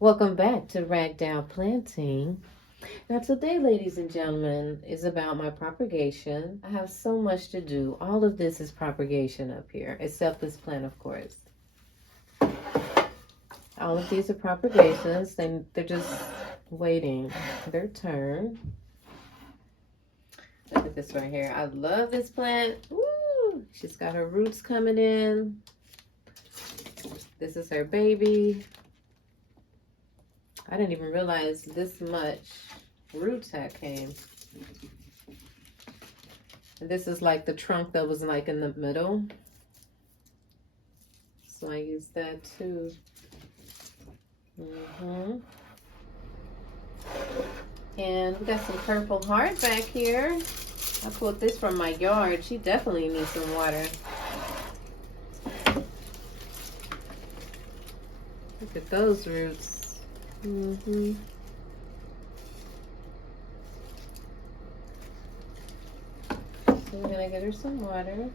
Welcome back to Ragdollplanting. Now today, ladies and gentlemen, is about my propagation. I have so much to do. All of this is propagation up here, except this plant, of course. All of these are propagations. They're just waiting their turn. Look at this right here. I love this plant. Woo! She's got her roots coming in. This is her baby. I didn't even realize this much roots had came. And this is like the trunk that was like in the middle. So I used that too. And we got some purple heart back here. I pulled this from my yard. She definitely needs some water. Look at those roots. So we're gonna get her some water.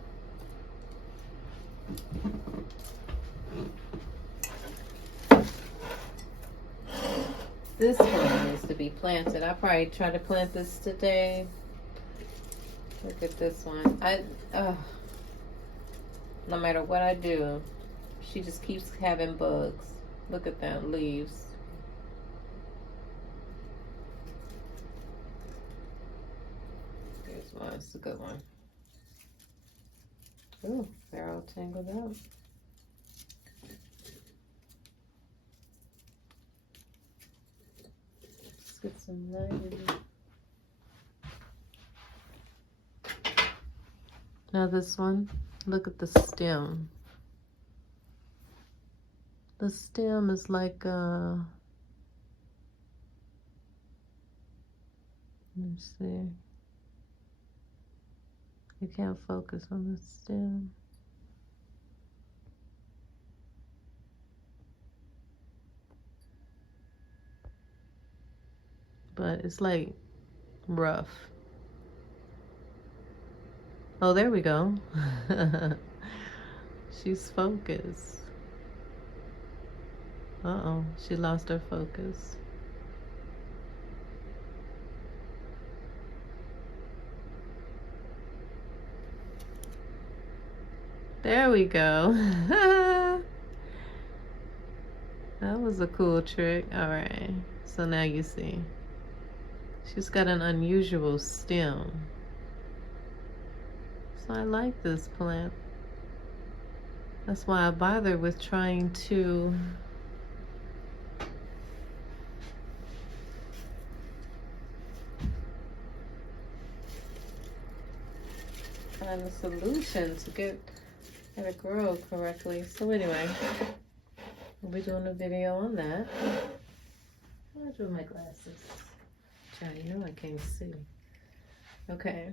This one needs to be planted. I'll probably try to plant this today. Look at this one. No matter what I do, she just keeps having bugs. Look at that, leaves. Here's one, it's a good one. Ooh, they're all tangled up. Let's get some light in it. Now this one, look at the stem. The stem is like let me see. You can't focus on the stem. But it's like rough. Oh, there we go. She's focused. Uh-oh, she lost her focus. There we go. That was a cool trick. All right, so now you see. She's got an unusual stem. So I like this plant. That's why I bother with trying to find a solution to get her to grow correctly. So anyway, we'll be doing a video on that. I'll do my glasses. Child, you know I can't see. Okay,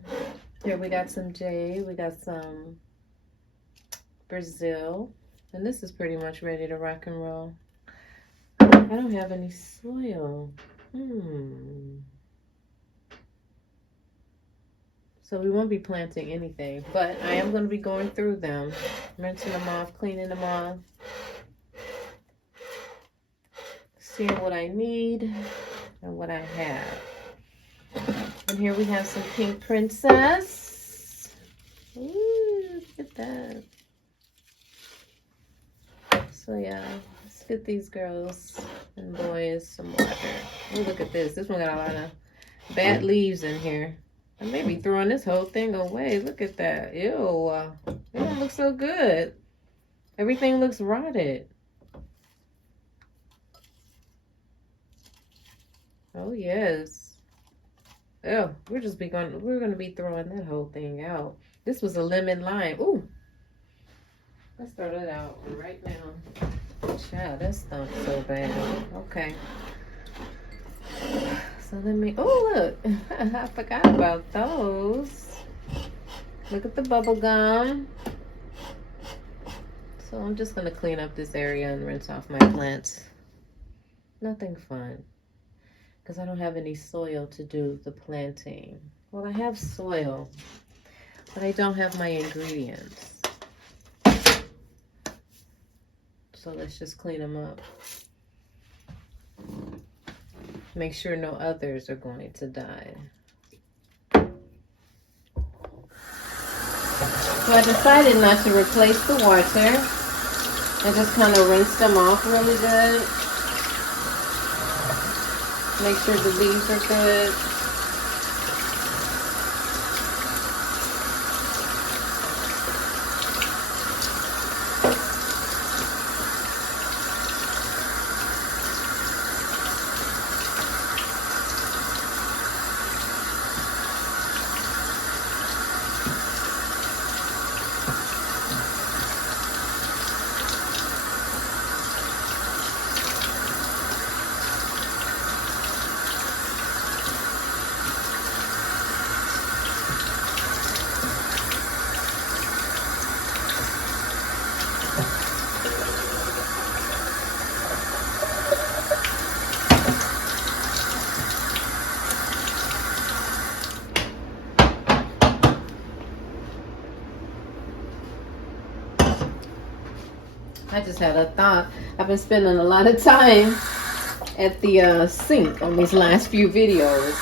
here we got some jade, we got some Brazil, and this is pretty much ready to rock and roll. I don't have any soil. So we won't be planting anything, but I am going to be going through them, rinsing them off, cleaning them off, seeing what I need and what I have. And here we have some pink princess. Ooh, look at that. So yeah, let's get these girls and boys some water. Oh, look at this. This one got a lot of bad leaves in here. I may be throwing this whole thing away. Look at that. Ew. It don't look so good. Everything looks rotted. Oh yes. Oh, we're gonna be throwing that whole thing out. This was a lemon lime. Ooh. Let's throw that out right now. Child, that stunk so bad. Okay. So let me, oh look, I forgot about those. Look at the bubble gum. So I'm just gonna clean up this area and rinse off my plants. Nothing fun, because I don't have any soil to do the planting. Well, I have soil, but I don't have my ingredients. So let's just clean them up. make sure no others are going to die. So I decided not to replace the water. I just kind of rinse them off really good. Make sure the leaves are good. I just had a thought. I've been spending a lot of time at the sink on these last few videos.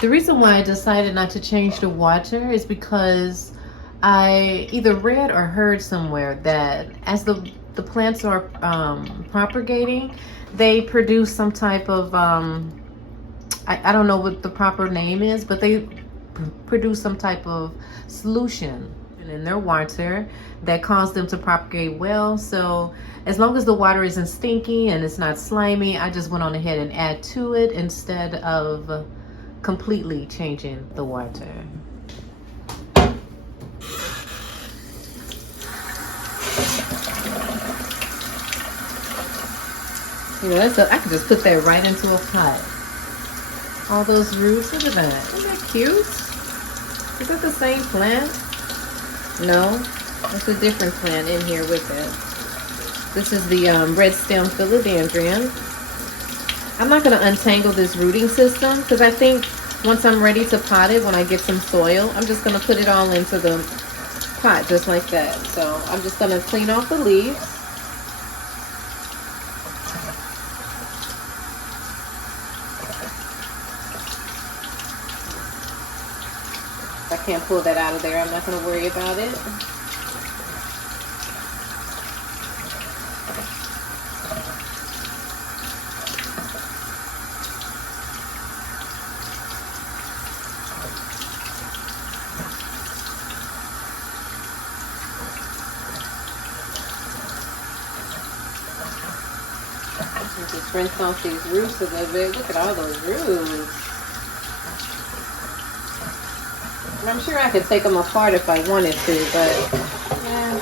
The reason why I decided not to change the water is because I either read or heard somewhere that as the plants are propagating, they produce some type of, I don't know what the proper name is, but they produce some type of solution in their water that cause them to propagate well. So as long as the water isn't stinky and it's not slimy, I just went on ahead and add to it instead of completely changing the water. You know, I could just put that right into a pot. All those roots, look at that. Isn't that cute? Is that the same plant? No, it's a different plant in here with it. This is the red stem philodendron. I'm not going to untangle this rooting system because I think once I'm ready to pot it, when I get some soil, I'm just going to put it all into the pot just like that. So I'm just going to clean off the leaves. If I can't pull that out of there, I'm not going to worry about it. Just rinse off these roots a little bit. Look at all those roots. And I'm sure I could take them apart if I wanted to, but yeah.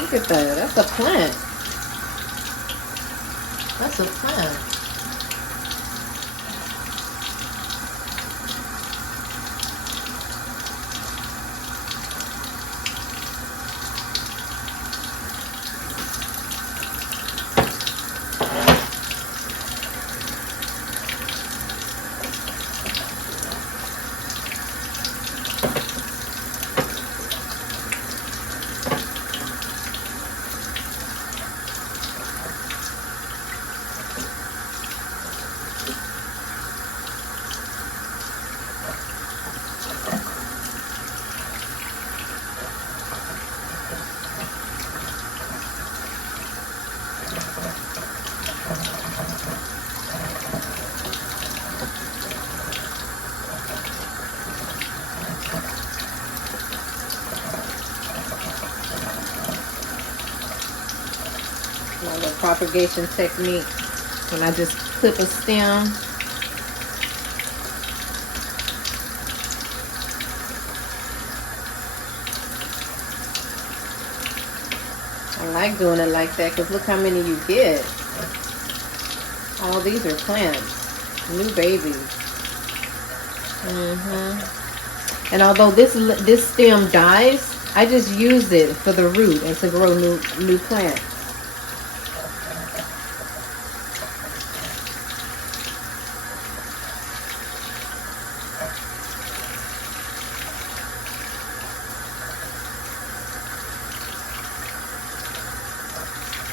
Look at that. That's a plant. That's a plant. propagation technique. And I just clip a stem. I like doing it like that because look how many you get. All these are plants, new babies. And although this stem dies, I just use it for the root and to grow new plants.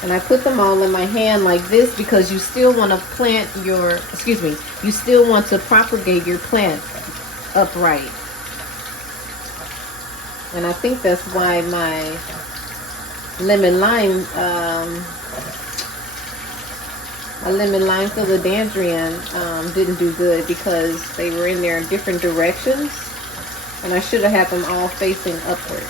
And I put them all in my hand like this because you still want to plant your, you still want to propagate your plant upright. And I think that's why my lemon lime philodendron didn't do good because they were in there in different directions. And I should have had them all facing upward.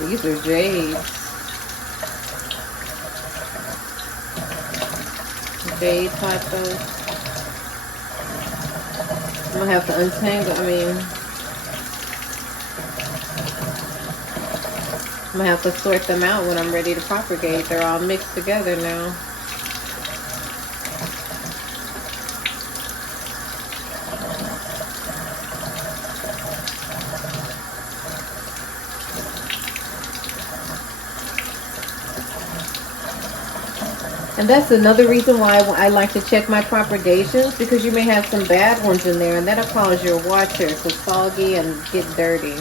These are jades. Jade pothos. I'm gonna have to untangle, I'm gonna have to sort them out when I'm ready to propagate. They're all mixed together now. And that's another reason why I like to check my propagations, because you may have some bad ones in there and that'll cause your water to soggy and get dirty.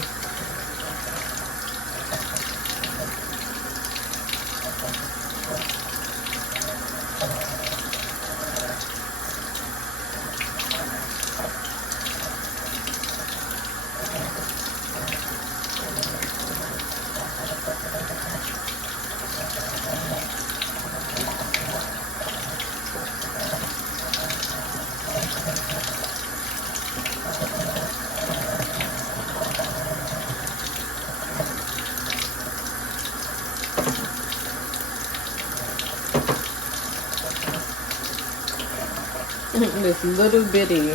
This little bitty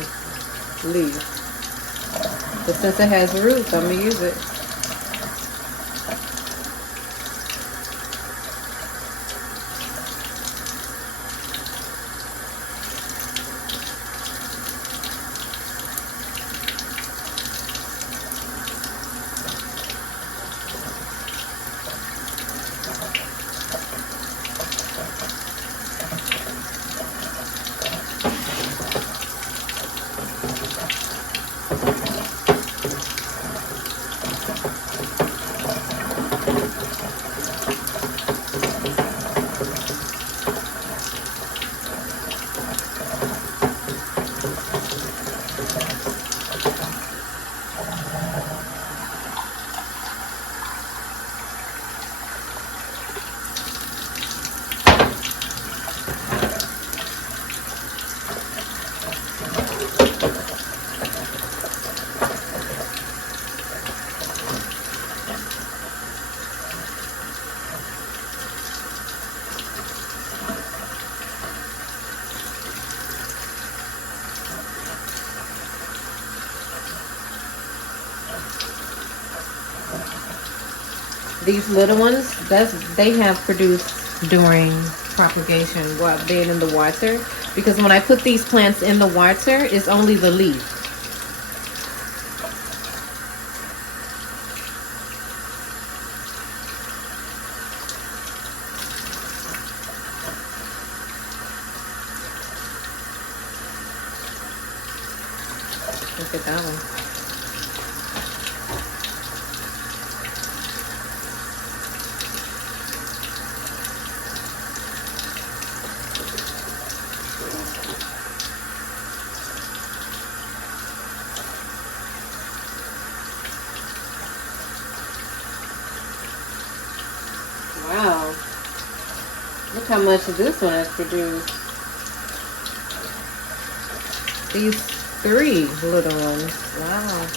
leaf. But since it has roots, I'm gonna use it. These little ones, they have produced during propagation while being in the water, because when I put these plants in the water, it's only the leaf. Look at that one. Wow. Look how much this one has produced. These 3 little ones. Wow.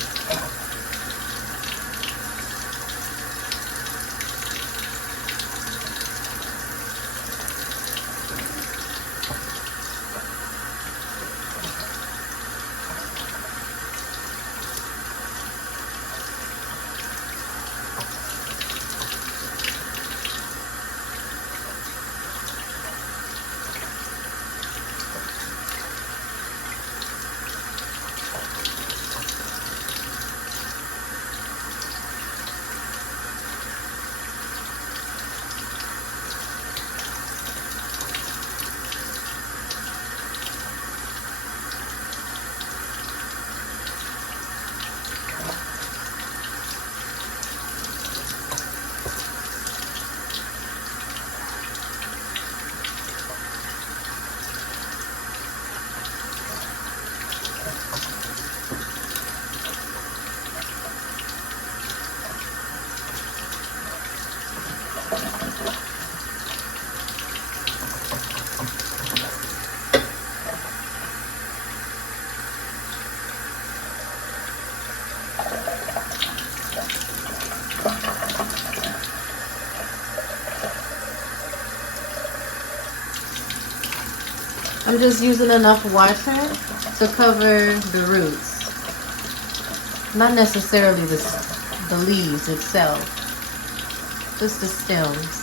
I'm just using enough water to cover the roots, not necessarily the leaves itself, just the stems.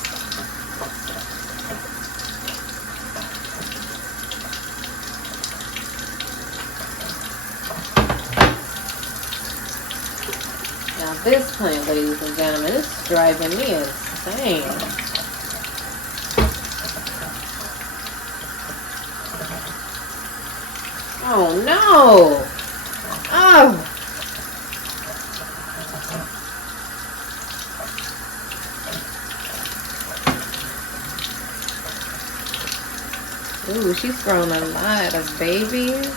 Now this plant, ladies and gentlemen, is driving me insane. Oh no! Oh! Ooh, she's grown a lot of babies.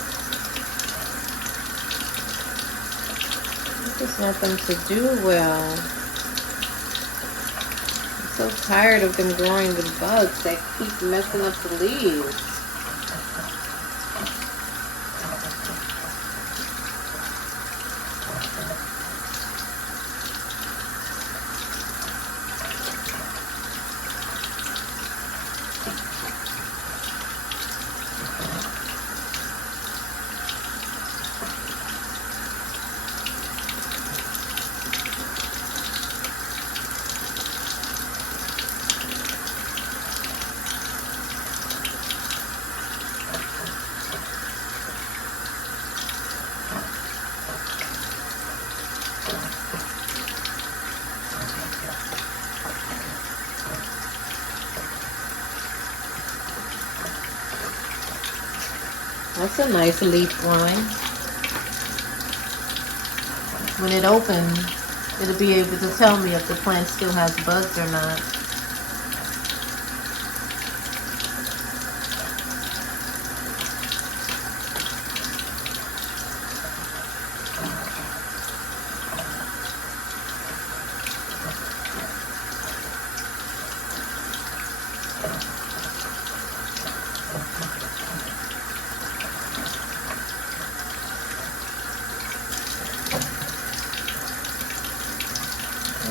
I just want them to do well. I'm so tired of them growing the bugs that keep messing up the leaves. That's a nice leaf line. When it opens, it'll be able to tell me if the plant still has buds or not.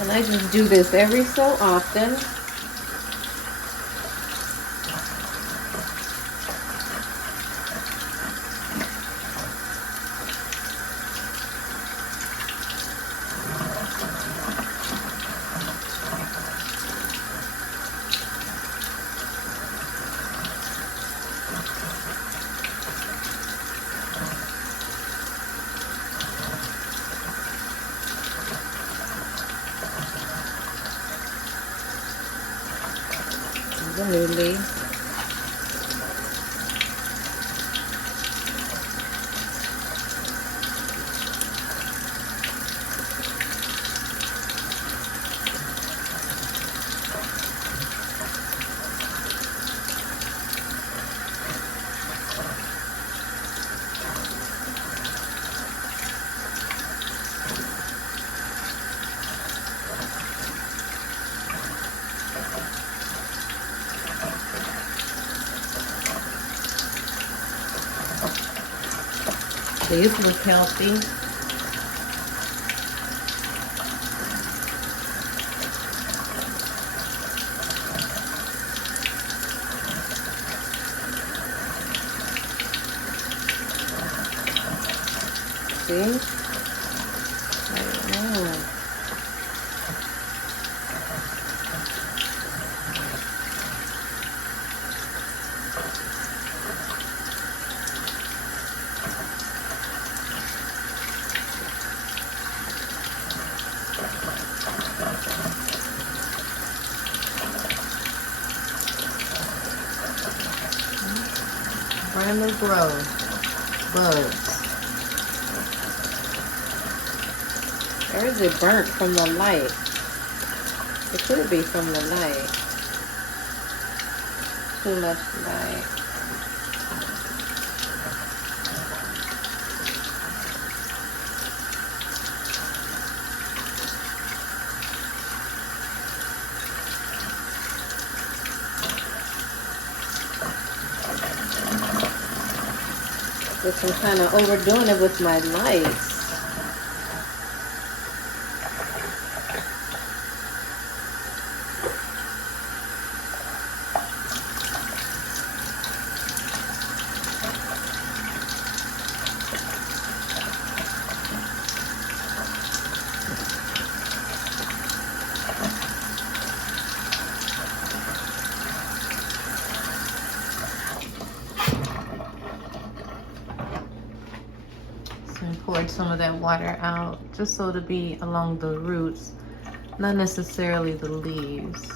And I just do this every so often. Absolutely. These look healthy. See? I know. Brand new growth. Buds. Or is it burnt from the light? It could be from the light. Too much light. Guess I'm kind of overdoing it with my lights. And poured some of that water out just so to be along the roots, not necessarily the leaves.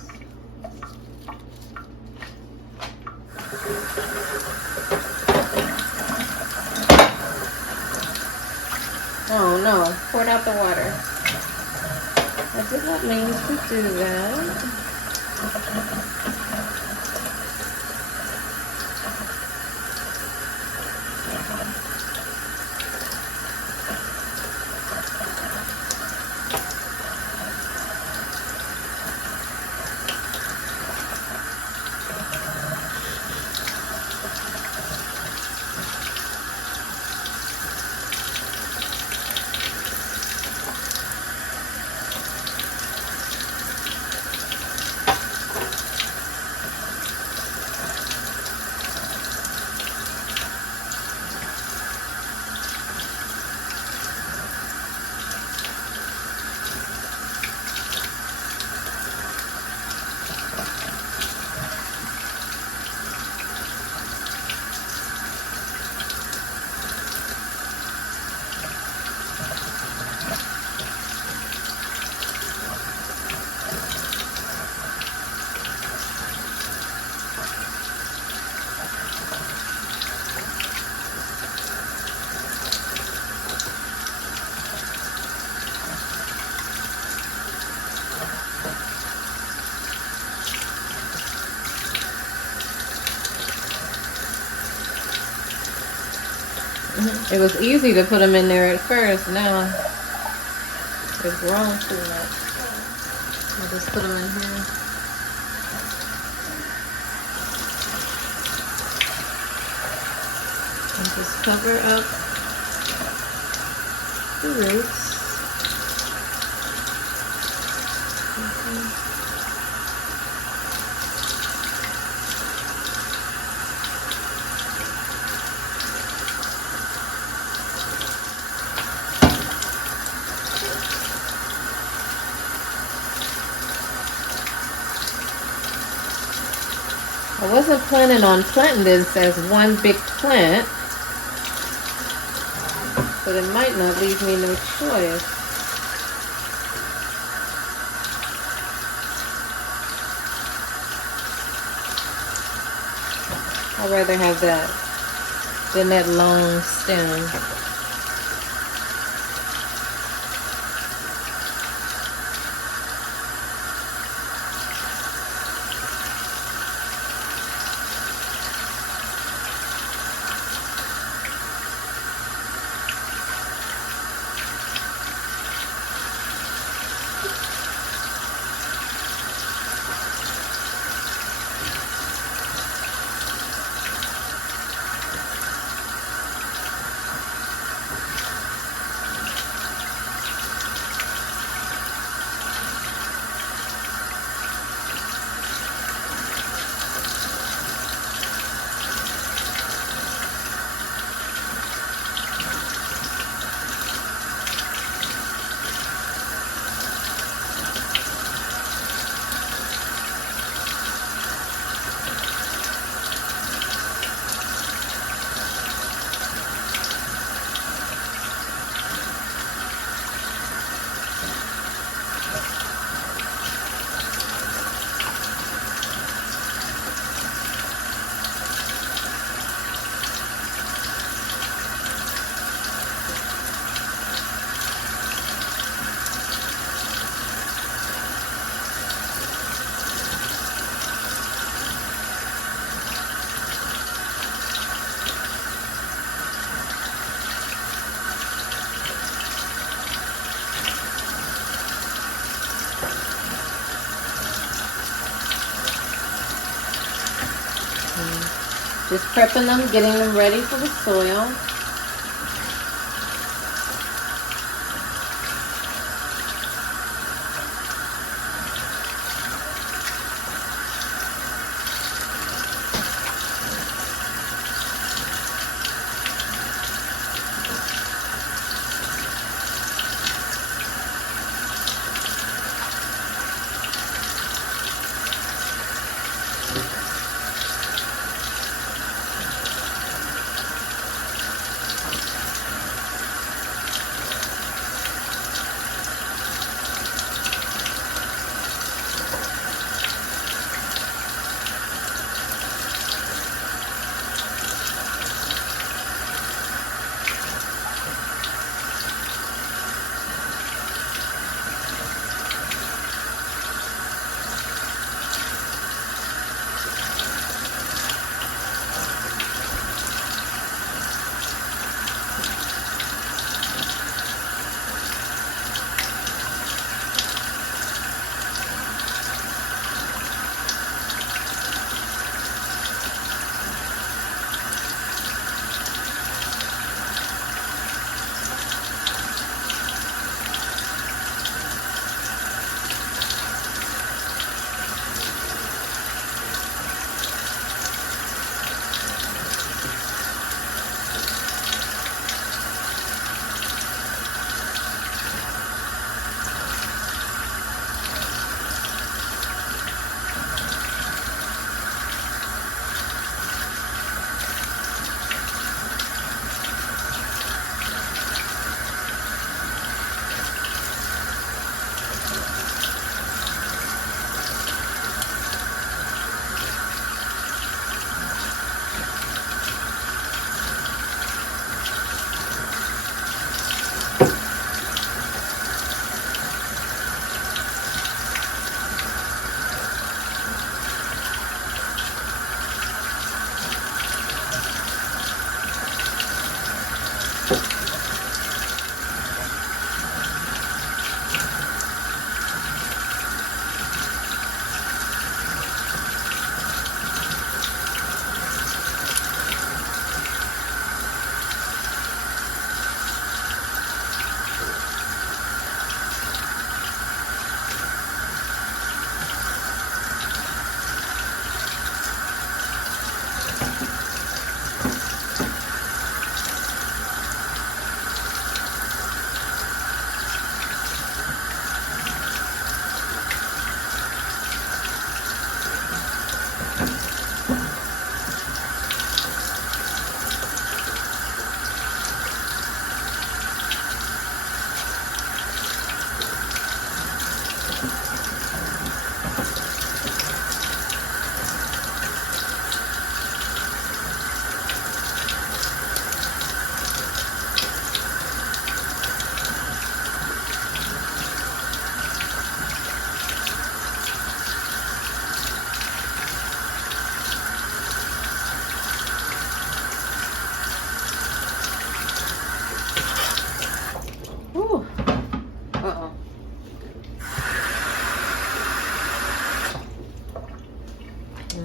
Oh no, poured out the water. I did not mean to do that. It was easy to put them in there at first. Now they've grown too much. I'll just put them in here. And just cover up the roots. I wasn't planning on planting this as one big plant, but it might not leave me no choice. I'd rather have that than that long stem. Just prepping them, getting them ready for the soil.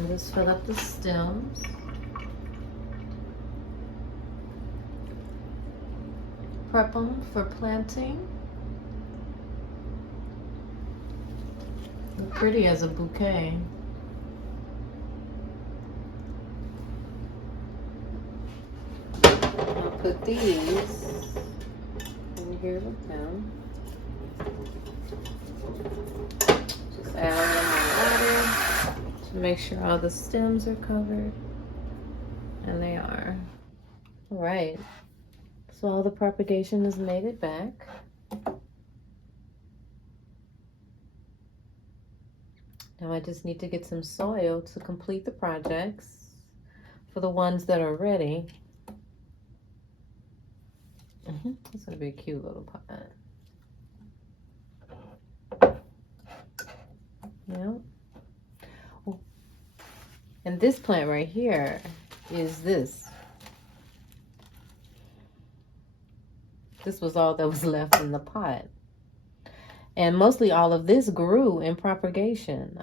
Just fill up the stems. Prep them for planting. Look pretty as a bouquet. I'll put these in here with them. Just add a little more water to make sure all the stems are covered. And they are. All right. So all the propagation has made it back. Now I just need to get some soil to complete the projects for the ones that are ready. It's gonna be a cute little pot. Yeah. Oh. And this plant right here is this. This was all that was left in the pot. And mostly all of this grew in propagation.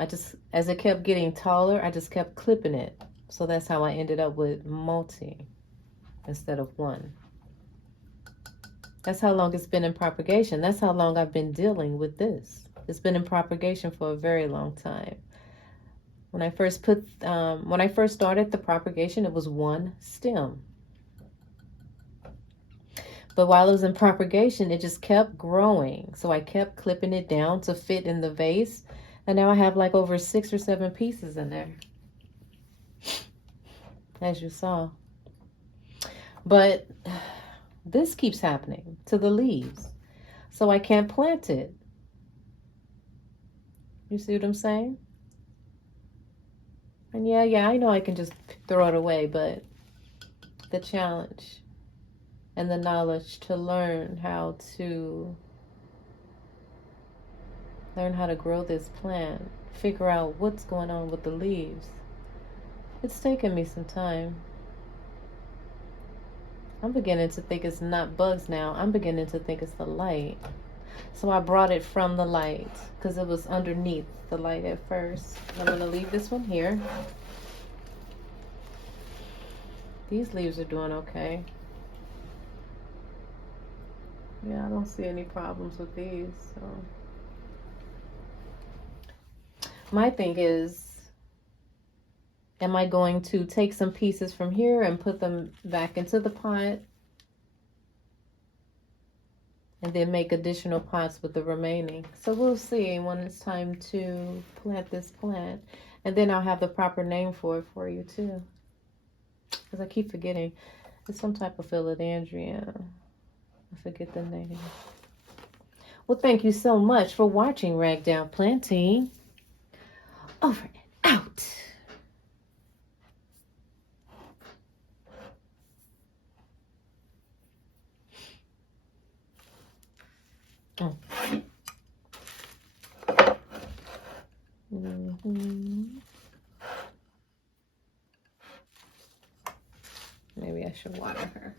As it kept getting taller, I just kept clipping it. So that's how I ended up with multi instead of one. That's how long it's been in propagation. That's how long I've been dealing with this. It's been in propagation for a very long time. When I first started the propagation, it was one stem. But while it was in propagation, it just kept growing. So I kept clipping it down to fit in the vase. And now I have like over 6 or 7 pieces in there, as you saw. But this keeps happening to the leaves. So I can't plant it. You see what I'm saying? And yeah, I know I can just throw it away, but the challenge and the knowledge to learn how to grow this plant, figure out what's going on with the leaves. It's taken me some time. I'm beginning to think it's not bugs now. I'm beginning to think it's the light. So I brought it from the light because it was underneath the light at first. I'm going to leave this one here. These leaves are doing okay. Yeah, I don't see any problems with these. So my thing is, am I going to take some pieces from here and put them back into the pot and then make additional pots with the remaining? So we'll see when it's time to plant this plant. And then I'll have the proper name for it for you too. Because I keep forgetting. It's some type of philodendron. I forget the name. Well, thank you so much for watching Ragdollplanting. Over and out. Oh. Maybe I should water her.